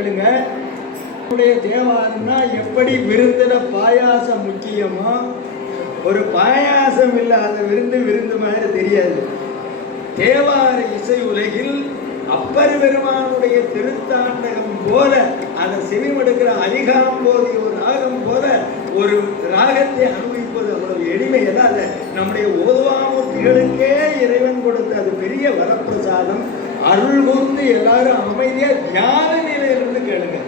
கேளுங்க. தேவாரம்னா எப்படி விருந்துல பாயாசம் முக்கியமோ, ஒரு பாயாசம் இல்லாத விருந்து மாதிரி தெரியாது. தேவார இசை உலகில் அப்பர் பெருமானுடைய திருத்தாண்டகம் போல அதை செவிமடுக்கிற அதிகாம்போதி ஒரு ராகம் போல ஒரு ராகத்தை அனுபவிப்பது அவ்வளவு எளிமை. அதாவது நம்முடைய ஓதுவாமூர்த்திகளுக்கே இறைவன் கொடுத்த அது பெரிய வரப்பிரசாதம். அருள் கூர்ந்து எல்லாரும் அமைதியா தியான நிலையிலிருந்து கேளுங்க.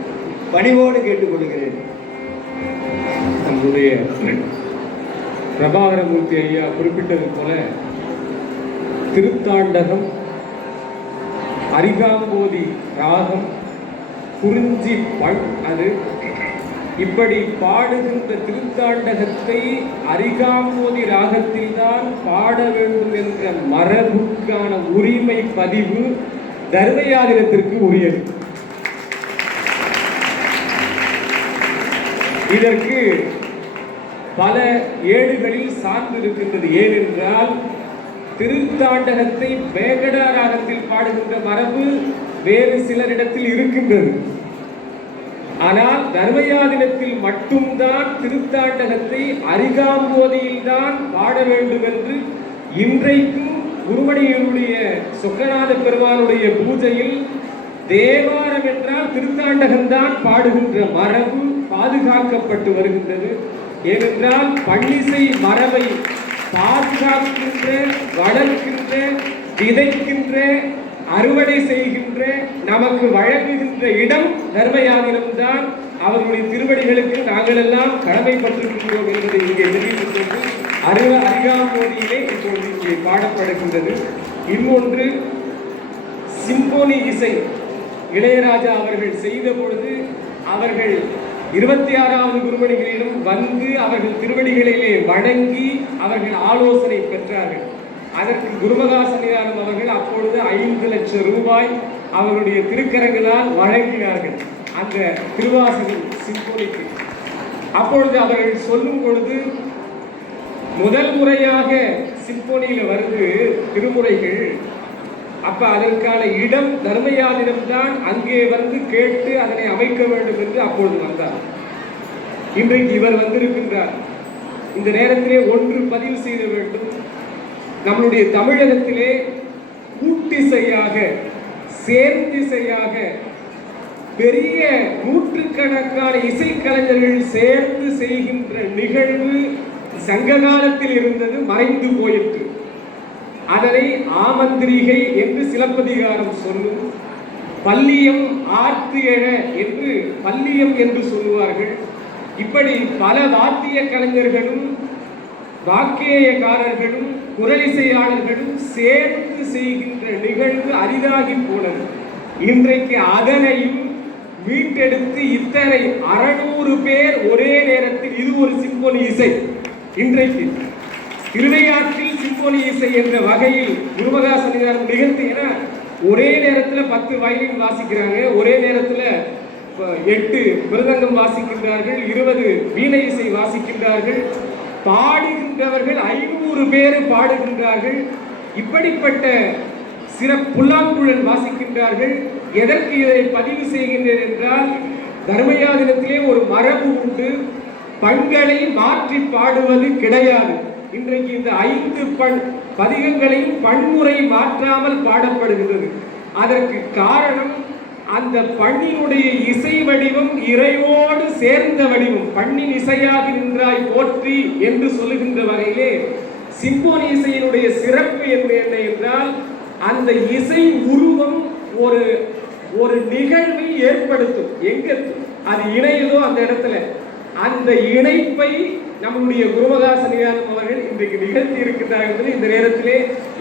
பணிவோடு கேட்டுக்கொள்கிறேன். நம்முடைய பிரபாகரமூர்த்தி ஐயா குறிப்பிட்டது போல திருத்தாண்டகம், அரிகாம்போதி ராகம், குறிஞ்சி பண், அது இப்படி பாடுகின்ற திருத்தாண்டகத்தை அரிகாம்போதி ராகத்தில் தான் பாட வேண்டும் என்ற மரபுக்கான உரிமை பதிவு தர்மயாதினத்திற்கு உரியது. இதற்கு பல ஏடுகளில் சார்ந்து இருக்கின்றது. ஏனென்றால் திருத்தாண்டகத்தை வேகடா ராகத்தில் பாடுகின்ற மரபு வேறு சிலரிடத்தில் இருக்கின்றது. ஆனால் தர்மயாதினத்தில் மட்டும்தான் திருத்தாண்டகத்தை அரிகாம்போதியில் தான் பாட வேண்டும் என்று இன்றைக்கும் குருமணியினுடைய சொக்கநாத பெருமானுடைய பூஜையில் தேவாரம் என்றால் திருத்தாண்டகம்தான் பாடுகின்ற மரபு பாதுகாக்கப்பட்டு வருகின்றது. ஏனென்றால் பள்ளிசை மரபை பாதுகாக்கின்ற, வளர்க்கின்ற, விதைக்கின்ற, அறுவடை செய்கின்ற, நமக்கு வழங்குகின்ற இடம் தர்மயாதினம்தான். அவர்களுடைய திருவடிகளுக்கு நாங்கள் எல்லாம் கடமைப்பட்டிருக்கின்றோம் என்பதை இங்கே தெரிவித்துக் அரிகாம்போதியிலே இப்பொழுது இங்கே பாடப்படுகின்றது. இன்னொன்று சிம்போனி இசை இளையராஜா அவர்கள் செய்த பொழுது அவர்கள் 26வது குருமணிகளிடம் வந்து அவர்கள் திருவடிகளிலே வணங்கி அவர்கள் ஆலோசனை பெற்றார்கள். அதற்கு குருமகா சன்னிதானம் அவர்கள் அப்பொழுது 5 லட்சம் ரூபாய் அவருடைய திருக்கரங்களால் வழங்கினார்கள் அந்த திருவாசகம் சிம்போனிக்கு. அப்பொழுது அவர்கள் சொல்லும் பொழுது முதல் முறையாக சிம்போனியில் வருது திருமுறைகள். அப்ப அதற்கான இடம் தர்மயாதினம் தான், அங்கே வந்து கேட்டு அதனை அமைக்க வேண்டும் என்று அப்பொழுது வந்தார். இன்றைக்கு இவர் வந்திருக்கின்றார். இந்த நேரத்திலே ஒன்று பதிவு செய்ய வேண்டும். நம்மளுடைய தமிழகத்திலே கூட்டிசையாக, சேர்ந்திசையாக பெரிய நூற்றுக்கணக்கான இசைக்கலைஞர்கள் சேர்ந்து செய்கின்ற நிகழ்வு சங்க காலத்தில் இருந்தது, மறைந்து போயிற்று. அதனை ஆமந்திரிகை என்று சிலப்பதிகாரம் சொல்லும். பல்லியம் ஆர்த்து எழ என்று பல்லியம் என்று சொல்லுவார்கள். இப்படி பல வாத்திய கலைஞர்களும் வாக்கேயக்காரர்களும் குரலிசையாளர்களும் சேர்ந்து செய்கின்ற நிகழ்வு அரிதாகி போனது. இன்றைக்கு அதனையும் மீட்டெடுத்து இத்தனை 600 பேர் ஒரே நேரத்தில், இது ஒரு சிம்போனி இசை. இன்றைக்கு திருவையாற்றில் சிம்போனி இசை என்ற வகையில் குருமகா சன்னிதானம் நிகழ்த்து. ஏன்னா ஒரே நேரத்தில் 10 வயலின் வாசிக்கிறாங்க, ஒரே நேரத்தில் 8 மிருதங்கம் வாசிக்கின்றார்கள், 20 வீணை இசை வாசிக்கின்றார்கள், பாடுகின்றவர்கள் 500 பேர் பாடுகின்றார்கள். இப்படிப்பட்ட புல்லாங்குழல் வாசிக்கின்றார்கள். எதற்கு இதை பதிவு செய்கின்றேன் என்றால், தர்மயாதினத்திலே ஒரு மரபு உண்டு, பண்களை மாற்றி பாடுவது கிடையாது. இன்றைக்கு இந்த 5 பதிகங்களையும் பன்முறை மாற்றாமல் பாடப்படுகிறது. அதற்கு காரணம் அந்த பண்ணினுடைய இசை வடிவம் இறைவோடு சேர்ந்த வடிவம். பண்ணின் இசையாக நின்றாய் போற்றி என்று சொல்லுகின்ற வகையிலே சிம்போனி இசையினுடைய சிறப்பு என்ன என்றால், அந்த இசை உருவம் ஒரு நிகழ்வை ஏற்படுத்தும். எங்க அது இணையதோ அந்த இடத்துல அந்த இணைப்பை நம்முடைய குருமகா சன்னிதானம் அவர்கள் இன்றைக்கு நிகழ்த்தி இருக்கின்றார்கள். இந்த நேரத்திலே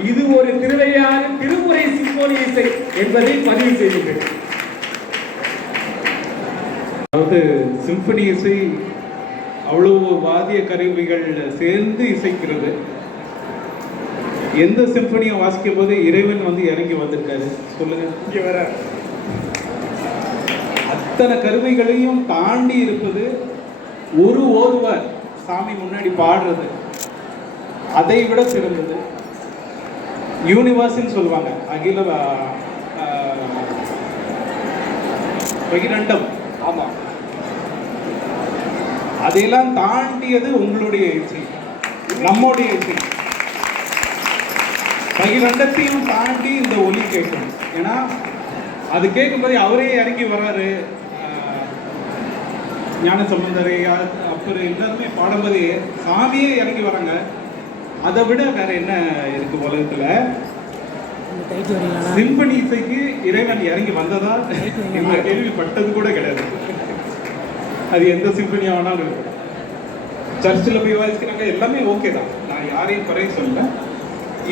இது ஒரு திருவையாறு திருமுறை சிம்போனி இசை என்பதை பதிவு செய்கிறேன். அதாவது சிம்பனி இசை அவ்வளவு வாத்திய கருவிகள் சேர்ந்து இசைக்கிறது. எந்த சிம்பனியை வாசிக்கும் போது இறைவன் வந்து இறங்கி வந்திருக்காரு சொல்லுங்க. இங்கே வர அத்தனை கருவிகளையும் தாண்டி இருப்பது ஒருவர் சாமி முன்னாடி பாடுறது, அதை விட சிறந்தது. யூனிவர்ஸ்ன்னு சொல்லுவாங்க, பகிரண்டம். ஆமா, அதையெல்லாம் தாண்டியது உங்களுடைய இசை, நம்முடைய இசை. பகிரண்டத்தையும் தாண்டி இந்த ஒலி கேட்கும். ஏன்னா அது கேட்கும்போது அவரே இறங்கி வர்றாரு. ஞான சம்பந்தரை அப்புறம் எல்லாருமே பாடும்போது சாமியே இறங்கி வராங்க. அதை விட வேற என்ன இருக்கு உலகத்துல? சிம்பனி இசைக்கு இறைவன் இறங்கி வந்ததா இந்த கேள்விப்பட்டது கூட கிடையாது. அது எந்த சிம்பனியா வேணாலும் இருக்கும். சர்ச்சில் போய் வாசிக்கிறாங்க, எல்லாமே ஓகே தான், நான் யாரையும் குறை சொல்லல.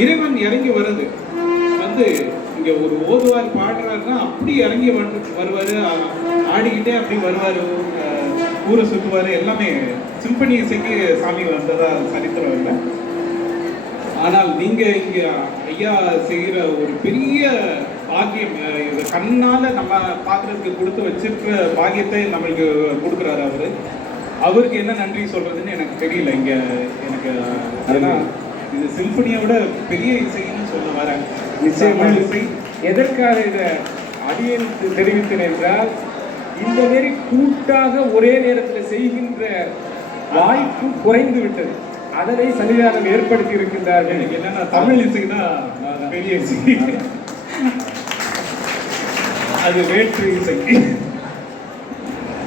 இறைவன் இறங்கி வருது வந்து இங்க ஒரு ஓதுவார் பாடுறாருன்னா அப்படி இறங்கி வருவாரு, ஆடிக்கிட்டே அப்படி வருவாரு, ஊரை சுற்றுவாரு. எல்லாமே சிம்பனி இசைக்கு சாமி வந்ததா சரித்திரம் இல்லை. ஆனால் நீங்க இங்க ஐயா செய்கிற ஒரு பெரிய பாக்கியம், இது கண்ணால நம்ம பார்க்கறதுக்கு கொடுத்து வச்சிருக்கிற பாக்கியத்தை நம்மளுக்கு கொடுக்குறாரு அவரு. அவருக்கு என்ன நன்றி சொல்றதுன்னு எனக்கு தெரியல. இங்க எனக்கு ஏன்னா இது சிம்பனியோட பெரிய இசைன்னு சொல்ல வரேன். நிச்சயமாக இசை. எதற்காக இதை அடியேன் தெரிவித்தேன் என்றால், இந்த மாரி கூட்டாக ஒரே நேரத்தில் செய்கின்ற வாய்ப்பு குறைந்து விட்டது. அதனை சன்னிதானம் ஏற்படுத்தி இருக்கின்றார்கள். எனக்கு என்னன்னா தமிழ் இசைனா பெரிய இசை, அது வேற்று இசை.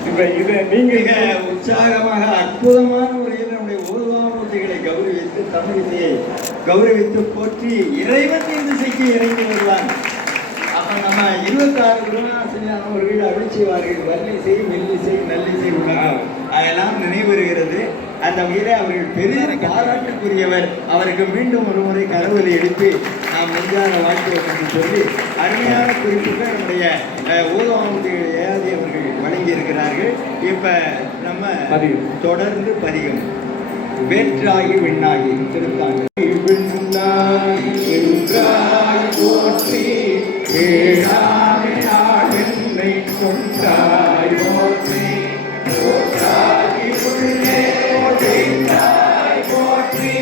இப்ப இதை நீங்க மிக உற்சாகமாக அற்புதமான முறையில் நம்முடைய ஓதுவாமூர்த்திகளை கௌரவித்து தமிழ் இசையை கௌரவித்து போற்றி இறைவன் இந்த இசைக்கு இறங்கி வருவான். அப்ப நம்ம 26 குருநாசனியான ஒரு வீடு அருள் செய்வார்கள். வல்லிசை, மெல்லிசை, நல்லிசை உணர்வு அதெல்லாம் நினைவுறுகிறது. அந்த வகையிலே அவர்கள் பெரிய பாராட்டுக்குரியவர். அவருக்கு மீண்டும் ஒரு முறை கரவொலி எடுத்து நாம் நெஞ்சான வாழ்க்கை சொல்லி அருமையான குறிப்புகள் நம்முடைய ஓதுவாமூர்த்திகள் ஏஆதி அவர்கள் வழங்கி இருக்கிறார்கள். இப்ப நம்ம தொடர்ந்து பதிகம் வேற்றாகி விண்ணாகி திருத்தாங்க போற்றி என்னை கொண்டாய் போற்றி போற்றி போற்றி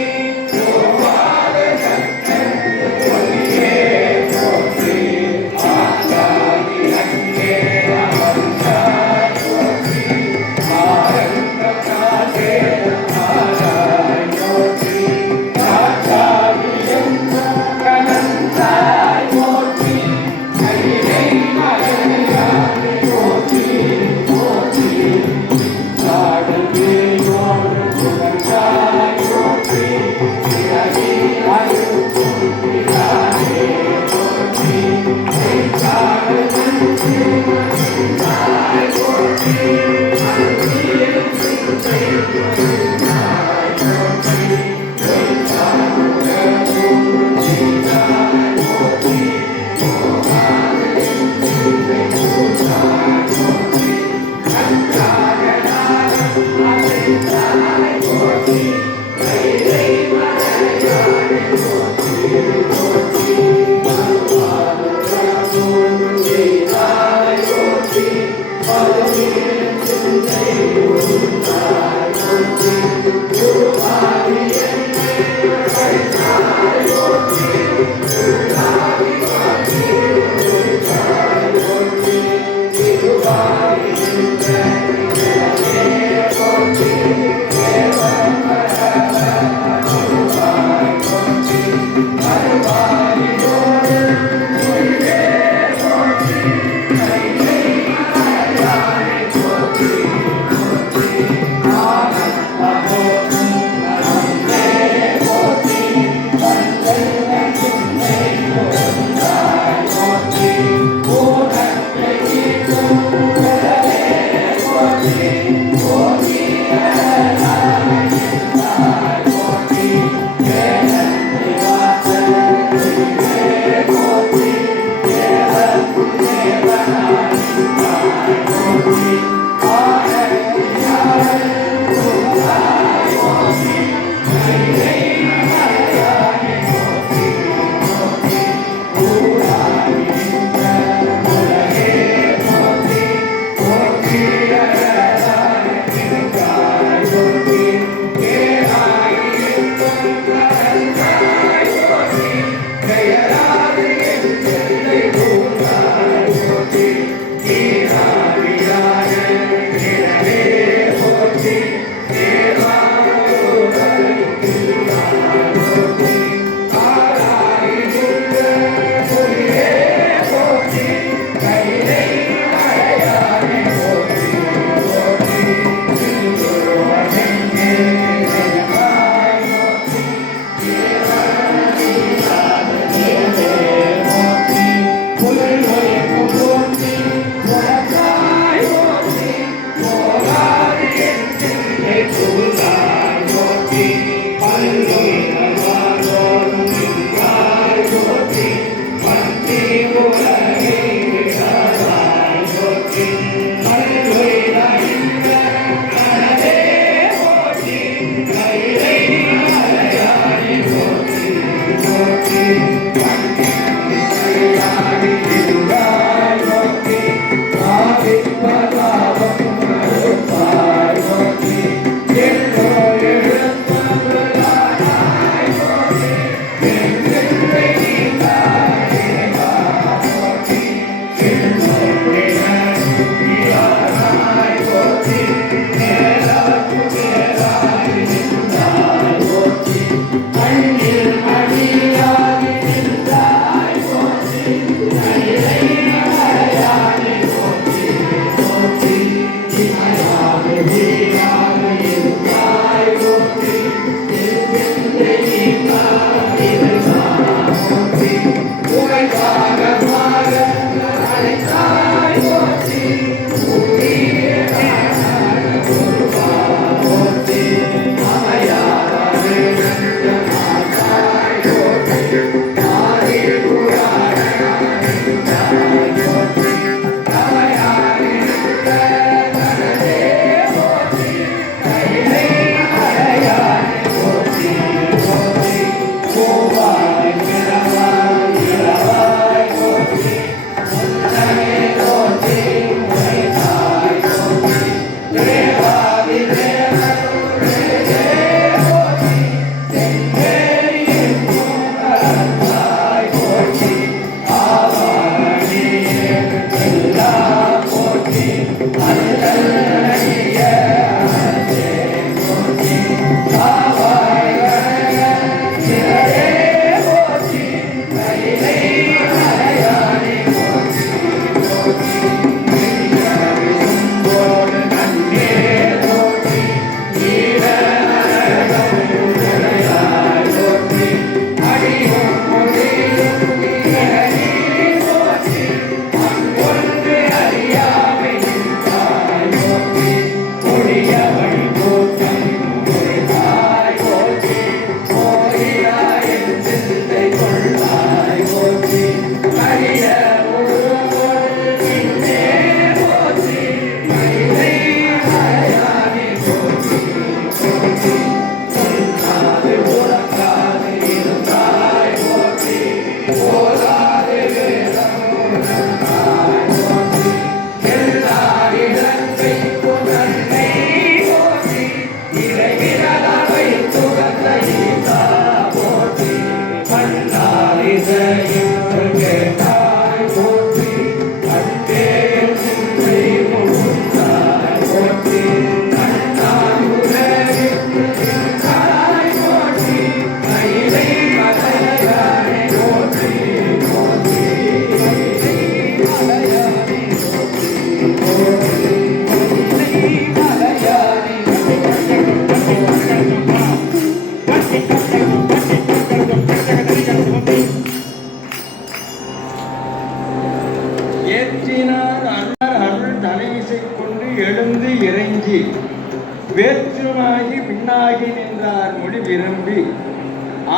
வேற்றுமாகி பின்னாகி நின்றார் மொழி விரும்பி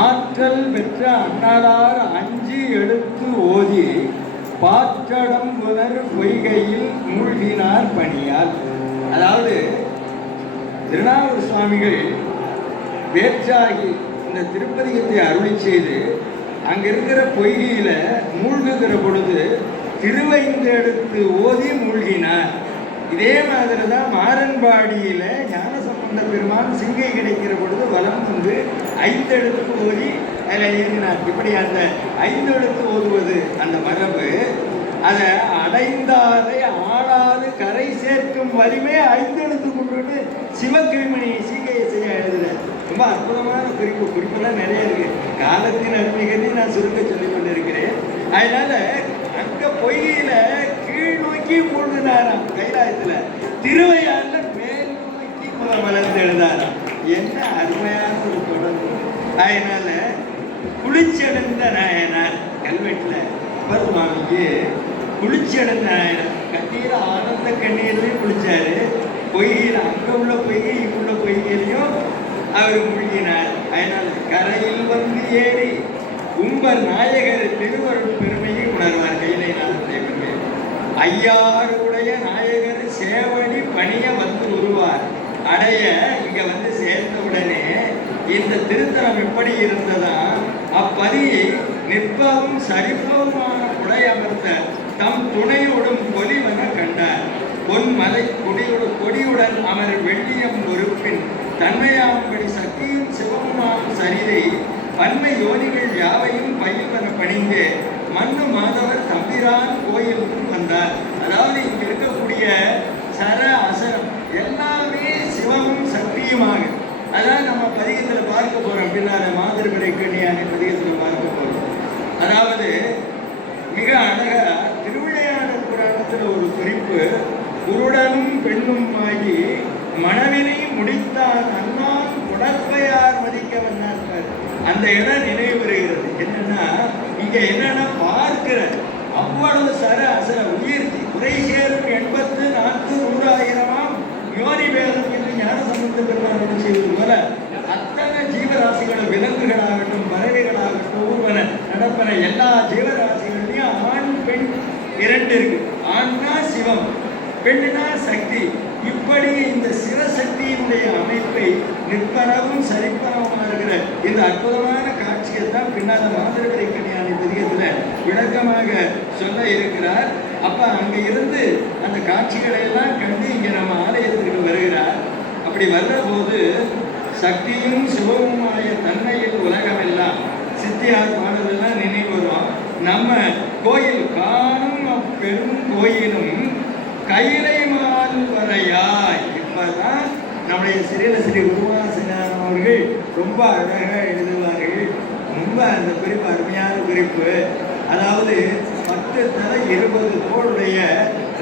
ஆற்றல் பெற்ற அண்ணலார் அஞ்சி எடுத்து ஓதி பாற்றடம் புனர் பொய்கையில் மூழ்கினார் பணியால். அதாவது திருநாவூர் சுவாமிகள் வேற்றாகி இந்த திருப்பதிகத்தை அருளி செய்து அங்க இருக்கிற பொய்கையில மூழ்குகிற பொழுது திருவைந்தெடுத்து ஓதி மூழ்கினார். இதே மாதிரி தான் மாரன்பாடியில ஞானசம்பந்த பெருமான் சிங்கை கிடைக்கிற பொழுது வலம் வந்து 5 எழுத்து ஓதி அதில் எழுதினார். இப்படி அந்த 5 எழுத்து ஓதுவது அந்த மரபு, அதை அடைந்தாரை ஆளாது கரை சேர்க்கும் வலிமை 5 எழுத்து கொண்டு சிவகிரிமணி சீகையை செய்ய எழுதுறார். ரொம்ப அற்புதமான குறிப்பெல்லாம் நிறைய இருக்கு. காலத்தின் அருமைகளை நான் சுருக்க சொல்லிக் கொண்டிருக்கிறேன். அதனால அங்க பொய்யில கீழ் நோக்கி மூழ்கினாராம் கைலாயத்துல, திருவையாறுல மேல் நோக்கி மலர்ந்து எழுதாராம். என்ன அருமையான ஒரு தொடர்பு. அதனால குளிச்செழுந்த நாயனார் கல்வெட்டுல அப்பர் சுவாமிக்கு குளிச்செழுந்த நாயனார் கண்ணீர் ஆனந்த கண்ணீர்லையும் குளிச்சாரு, பொய்கையில் அங்க உள்ள பொய்கை இங்குள்ள பொய்கையிலையும் அவர் மூழ்கினார். அதனால கரையில் வந்து ஏறி உம்பர் நாயகர் திருவருள் பெருமையை உணர்வார். கைலை நாதத்தை ஐயாருடைய நாயகர் சேவடி பணிய வந்து உருவார் அடைய. இங்க வந்து சேர்ந்தவுடனே இந்த திருத்தலம் எப்படி இருந்ததா, அப்பதியை நிற்பவும் சரிப்பவுமான உடையமர்ந்த தம் துணையோடும் பொலிவன கண்டார். பொன்மலை கொடியுடன் அமர் வெள்ளியம் உறுப்பின் தன்மையாம்படி சக்தியும் சிவமுமாம் சரிதை பன்மை யோனிகள் யாவையும் பயில்வன பணிந்து மண்ணு மாதவர் தம்பிரான் கோயில் வந்தார். அதாவது இங்க இருக்கக்கூடிய சர அசரம் எல்லாமே சிவமும் சக்தியுமாக, அதான் நம்ம பதிகத்தில் பார்க்க போறோம். பின்னால மாதிரிபடை கண்ணியான பதிகத்தில் பார்க்க போறோம். அதாவது மிக அழகா திருவிளையாடல் புராணத்தில் ஒரு குறிப்பு, குருடனும் பெண்ணும் ஆகி மனவினை முடித்தான் அண்ணான் உடற்பையார் மதிக்க வந்தார். அந்த இடம் நினைவு வருகிறது. என்னன்னா இங்க என்னன்னா பார்க்கிற அவ்வளவு சர அசர உயிர்த்தி குறை சேரும் 84 100,000 யோனி வேதம் என்று ஞானசம்பந்த பெருமான் செய்வது போல அத்தனை ஜீவராசிகளும் விலங்குகளாகட்டும் பறவைகளாகட்டும் ஊர்வன நடப்பன எல்லா ஜீவராசிகளையும் ஆண் பெண் 2 இருக்கு. ஆண்னா சிவம், பெண்ணுனா சக்தி. இப்படி இந்த சிவசக்தியினுடைய அமைப்பை நிற்பனவும் சரிப்பனவுமா இருக்கிற இந்த அற்புதமான காட்சியை தான் பின்னால மாதிரிபடை கல்யாணி பதிகத்துல விளக்கமாக சொல்ல இருக்கிறார். அப்ப அங்க இருந்து அந்த காட்சிகளை எல்லாம் கண்டு இங்க நம்ம ஆலயத்திற்கு வருகிறார். அப்படி வர்ற போது சக்தியும் சிவமுமாய தன்மையில் உலகமெல்லாம் சித்தியார் பாடலெல்லாம் நினைவு வரும். நம்ம கோயில் காணும் அப்பெரும் கோயிலும் கையிலை மால் வரையாய். இப்பதான் நம்முடைய ஸ்ரீ குருவாசனார் அவர்கள் ரொம்ப அழகாக எழுதுவார்கள். ரொம்ப அந்த குறிப்பு அருமையான குறிப்பு. அதாவது 10 தலை 20 தோளுடைய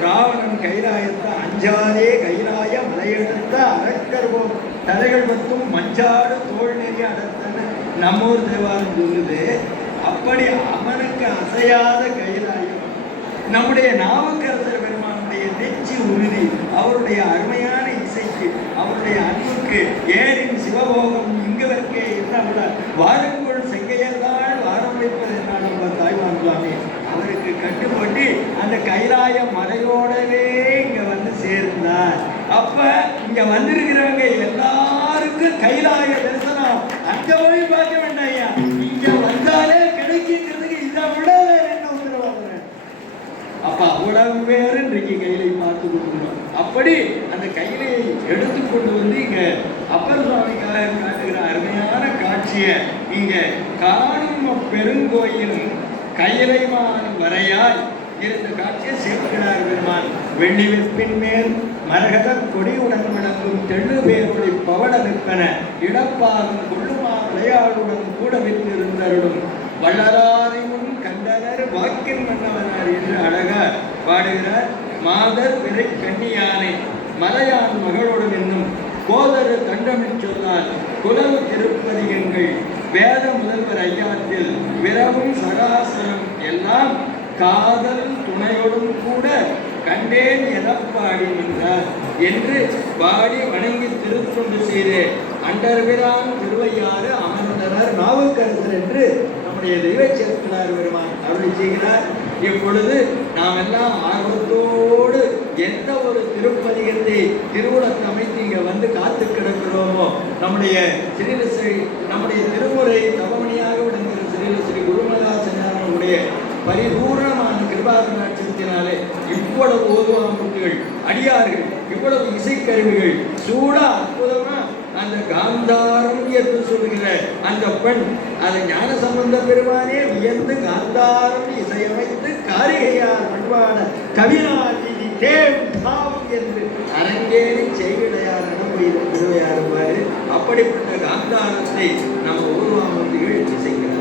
ராவணன் கைலாயத்தை அஞ்சாதே கைலாய மலையெடுத்த அரக்கர்வோம் தலைகள் பத்தும் மஞ்சாடு தோல் நெறி அடர்த்தன நம்மூர் தேவாரம் சொல்லுது. அப்படி அவனுக்கு அசையாத கைலாயம் நம்முடைய நாவுக்கரசர் பெருமானுடைய நெச்சி உறுதி, அவருடைய அருமையான இசைக்கு, அவருடைய அன்புக்கு ஏரின் சிவபோகம் இங்குவர்க்கே என்ன வாருங்குள் செங்கையல்லால் வாரம் வைப்பது என்ன நம்ம தாய்வான் சுவாமி அவருக்கு கட்டுப்பட்டு அந்த கைலாய மலையோடவே இங்க வந்து சேர்ந்தார். அப்ப இங்க வந்திருக்கிறவங்க எல்லாருக்கும் கைலாய தரிசனம். அங்க போய் பார்க்க வேண்டாம் ஐயா, இங்க வந்தாலே கிடைக்கிறதுக்கு இதை விட என்ன உத்தரவாதம். அப்ப அவ்வளவு பேர் இன்றைக்கு கையிலை பார்த்து கொண்டிருக்கிறோம். அப்படி அந்த கையிலையை எடுத்துக்கொண்டு வந்து இங்க அப்பர் சுவாமிக்காக காட்டுகிற அருமையான காட்சியை இங்க காணும் பெருங்கோயிலும் கையிலைமான வரையாய் இருந்த காட்சியை சிவபிரான் பெருமான் வெள்ளி வெப்பின் மேல் மரகத கொடியுடன் விளங்கும் தெள்ளு பேருடைய பவள விற்பன இடப்பாகும் கொள்ளுமா விளையாடுடன் கூட விற்றிருந்தருடும் வள்ளலாரை முன் கண்டனர் வாக்கின் மன்னவனார் என்று அழகா பாடுகிறார். மாதர் பிறை கன்னியானை மலையான் மகளோடு என்னும் கோதரு தண்டமிச் சொல்லால் குலவு திருப்பதிகங்கள் வேத முதல்வர் ஐயாத்தில் விரவும் சராசரம் எல்லாம் காதல் துணையோடும் கூட கண்டேன் எனப்பாடி நின்றார் என்று பாடி வணங்கி திருத்தொண்டு செய்து அண்டர்பிரான் திருவையாறு அமர்ந்தனர் நாவுக்கரசர் என்று நம்முடைய தெய்வ சேர்க்கிறார் பெருமான் அருளி செய்கிறார். இப்பொழுது நாம் எல்லாம் ஆர்வத்தோடு எந்த ஒரு திருப்பதிகத்தை திருவுளத்தை அமைத்து இங்கே வந்து காத்து கிடக்கிறோமோ நம்முடைய நம்முடைய திருமுறை தவமணியாக விடுங்கிற ஸ்ரீ குருமகாசனுடைய பரிபூர்ணமான கிருபாகராட்சியத்தினாலே இவ்வளவு ஓதுவாமுட்டிகள் அடியார்கள் இவ்வளவு இசைக்கருவிகள் சூடா அற்புதமா அந்த காந்தாரம் என்று சொல்லுகிற அந்த பெண் அதை ஞான சம்பந்த பெருமானே வியந்து காந்தாரம் இசையமைத்து காரிகையார் பண்பான கவினாதி தேவ் பாவம் என்று அரங்கேறி செய்விடையார் நடமுடிய திருவையாறுவாரு. அப்படிப்பட்ட காந்தாரத்தை நம்ம ஓதுவாமுட்டிகள் இசைக்கிறார்.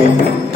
விஷயம்